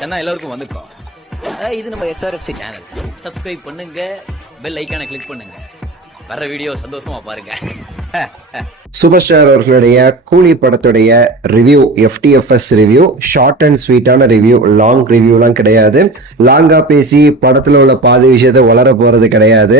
கண்ணா எல்லாருக்கும் வந்துக்கோ. இது நம்ம SRFC சேனல். சப்ஸ்கிரைப் பண்ணுங்க, பெல் ஐக்கானை கிளிக் பண்ணுங்க. வர வீடியோ சந்தோஷமா பாருங்க. சூப்பர் ஸ்டார் அவர்களுடைய கூலி படத்துடைய review, FTFS review, short and ஸ்வீட்டான ரிவ்யூ, லாங் ரிவ்யூலாம் கிடையாது. லாங்கா பேசி படத்துல உள்ள பாதி விஷயத்த வளர போறது கிடையாது.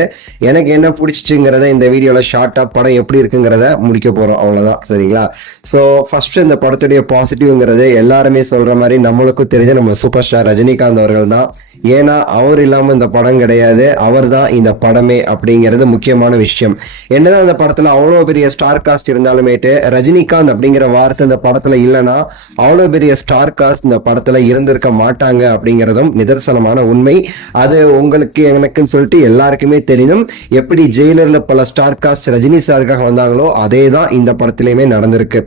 எனக்கு என்ன பிடிச்சிச்சுங்கிறத இந்த வீடியோல ஷார்ட்டா படம் எப்படி இருக்குங்கிறத முடிக்க போறோம், அவ்வளவுதான். சரிங்களா? ஸோ ஃபர்ஸ்ட் இந்த படத்துடைய பாசிட்டிவ்ங்கிறது எல்லாருமே சொல்ற மாதிரி நம்மளுக்கும் தெரிஞ்ச நம்ம சூப்பர் ஸ்டார் ரஜினிகாந்த் அவர்கள் தான். ஏன்னா அவர் இல்லாம இந்த படம் கிடையாது, அவர் தான் இந்த படமே அப்படிங்கிறது முக்கியமான விஷயம். என்னதான் அந்த படத்துல அவ்வளவு பெரிய ஸ்டார் காஸ்ட் இருந்தாலுமேட்டு ரஜினிகாந்த் அப்படிங்கிற வார்த்தை இந்த படத்துல இல்லைன்னா அவ்வளவு பெரிய ஸ்டார் காஸ்ட் இந்த படத்துல இருந்திருக்க மாட்டாங்க அப்படிங்கிறதும் நிதர்சனமான உண்மை. அது உங்களுக்கு எனக்குன்னு சொல்லிட்டு எல்லாருக்குமே தெரியும். எப்படி ஜெயிலர்ல பல ஸ்டார் காஸ்ட் ரஜினி சாருக்காக வந்தாங்களோ அதே தான் இந்த படத்திலையுமே நடந்திருக்கு.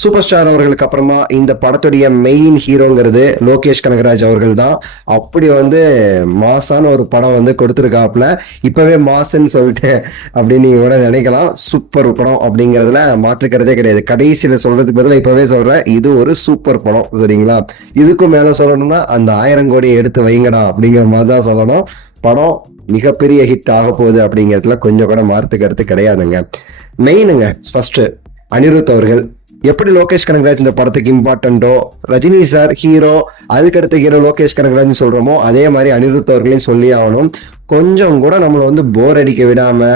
சூப்பர் ஸ்டார் அவர்களுக்கு அப்புறமா இந்த படத்துடைய மெயின் ஹீரோங்கிறது லோகேஷ் கனகராஜ் அவர்கள் தான். அப்படி மாசான ஒரு படம் கொடுத்துருக்காப்புல. இப்பவே மாசுன்னு சொல்லிட்டு அப்படின்னு நீங்க கூட நினைக்கலாம். சூப்பர் படம் அப்படிங்கிறதுல மாற்றுக்கிறதே கிடையாது. கடைசியில சொல்றதுக்கு பதிலாக இப்பவே சொல்றேன், இது ஒரு சூப்பர் படம். சரிங்களா? இதுக்கும் மேல சொல்லணும்னா அந்த 1000 கோடியை எடுத்து வைங்கடா அப்படிங்கிற மாதிரி தான் சொல்லணும். படம் மிகப்பெரிய ஹிட் ஆக போகுது அப்படிங்கிறதுல கொஞ்சம் கூட மாற்று கருத்து கிடையாதுங்க. மெயினுங்க ஃபர்ஸ்ட் அனிருத் அவர்கள். எப்படி லோகேஷ் கனகராஜ் இந்த படத்துக்கு இம்பார்ட்டன்டோ, ரஜினி சார் ஹீரோ, அதுக்கடுத்த ஹீரோ லோகேஷ் கனகராஜ் சொல்றோமோ அதே மாதிரி அனிருத் அவர்களையும் சொல்லி ஆகணும். கொஞ்சம் கூட நம்மளை போர் அடிக்க விடாம,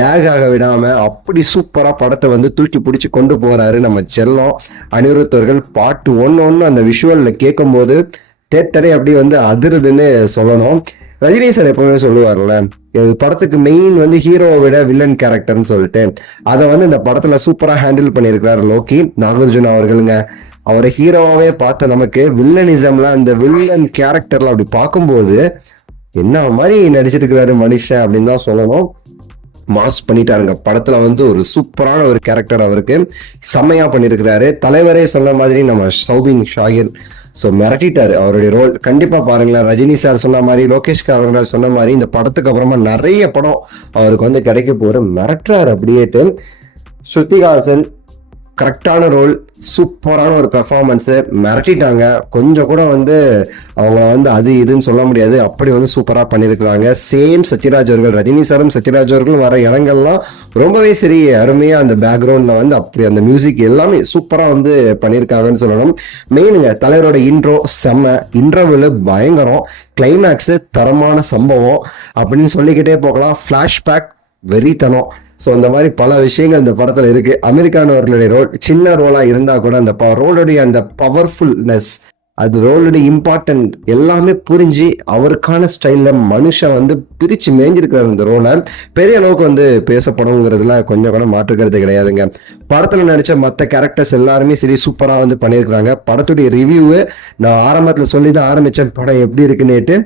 லேக் ஆக விடாம அப்படி சூப்பரா படத்தை தூக்கி பிடிச்சி கொண்டு போறாரு நம்ம செல்லம் அனிருத் அவர்கள். பார்ட் 1 அந்த விஷுவல்ல கேட்கும் போது தேட்டரே அப்படி அதிருதுன்னு சொல்லணும். ரஜினி சார் எப்பவுமே சொல்லுவார்ல, படத்துக்கு மெயின் ஹீரோவை விட வில்லன் கேரக்டர்னு சொல்லிட்டு அதை இந்த படத்துல சூப்பரா ஹேண்டில் பண்ணியிருக்கிறார் லோகி நாகார்ஜுனா அவர்களுங்க. அவரை ஹீரோவாவே பார்த்த நமக்கு வில்லனிசம்ல அந்த வில்லன் கேரக்டர்ல அப்படி பார்க்கும்போது என்ன மாதிரி நடிச்சிருக்கிறாரு மனுஷன் அப்படின்னு தான் சொல்லணும். மாஸ் பண்ணிட்டாருங்க படத்துல. ஒரு சூப்பரான ஒரு கேரக்டர் அவருக்கு செம்மையா பண்ணிருக்கிறாரு. தலைவரே சொன்ன மாதிரி நம்ம சௌபின் ஷாகிர் மிரட்டிட்டாரு அவருடைய ரோல். கண்டிப்பா பாருங்களேன், ரஜினி சார் சொன்ன மாதிரி, லோகேஷ் அவர்கள் சொன்ன மாதிரி இந்த படத்துக்கு அப்புறமா நிறைய படம் அவருக்கு கிடைக்க போற மிரட்டுறாரு அப்படியேட்டு. ஸ்ருதிஹாசன் கரெக்டான ரோல், சூப்பரான ஒரு பெர்ஃபார்மன்ஸ், மிரட்டிட்டாங்க. கொஞ்சம் கூட அவங்க அது இதுன்னு சொல்ல முடியாது, அப்படி சூப்பரா பண்ணியிருக்கிறாங்க. சேம் சத்யராஜ் அவர்கள், ரஜினி சாரும் சத்யராஜ் அவர்களும் வர இடங்கள்லாம் ரொம்பவே சரி அருமையா அந்த பேக்ரவுண்ட்ல அப்படி அந்த மியூசிக் எல்லாமே சூப்பரா பண்ணியிருக்காங்கன்னு சொல்லணும். மெயினுங்க தலைவரோட இன்ட்ரோ செம்ம, இன்டர்வல் பயங்கரம், கிளைமேக்ஸ் தரமான சம்பவம் அப்படின்னு சொல்லிக்கிட்டே போகலாம். பிளாஷ்பேக் வெறித்தனம். இந்த மாதிரி பல விஷயங்கள் இந்த படத்துல இருக்கு. அமெரிக்கான அவர்களுடைய ரோல் சின்ன ரோலா இருந்தா கூட அந்த ரோலுடைய அந்த பவர்ஃபுல்னஸ், அது ரோலுடைய இம்பார்ட்டன்ட் எல்லாமே புரிஞ்சு அவருக்கான ஸ்டைல்ல மனுஷன் பிரிச்சு மேஞ்சிருக்கிறார். இந்த ரோலை பெரிய அளவுக்கு பேசப்படுங்கிறதுல கொஞ்சம் கூட மாற்றுக்கிறது கிடையாதுங்க. படத்துல நடிச்ச மற்ற கேரக்டர்ஸ் எல்லாருமே சரி சூப்பரா பண்ணியிருக்கிறாங்க. படத்துடைய ரிவ்யூவு நான் ஆரம்பத்துல சொல்லிதான் ஆரம்பிச்சேன், படம் எப்படி இருக்குன்னுட்டு.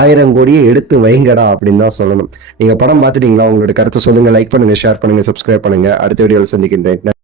1000 கோடியை எடுத்து வைங்கடா அப்படின்னு தான் சொல்லணும். நீங்க படம் பார்த்துட்டீங்களா? உங்களோட கருத்தை சொல்லுங்க, லைக் பண்ணுங்க, ஷேர் பண்ணுங்க, சப்ஸ்கிரைப் பண்ணுங்க. அடுத்த வீடியோவில் சந்திக்கின்றேன்.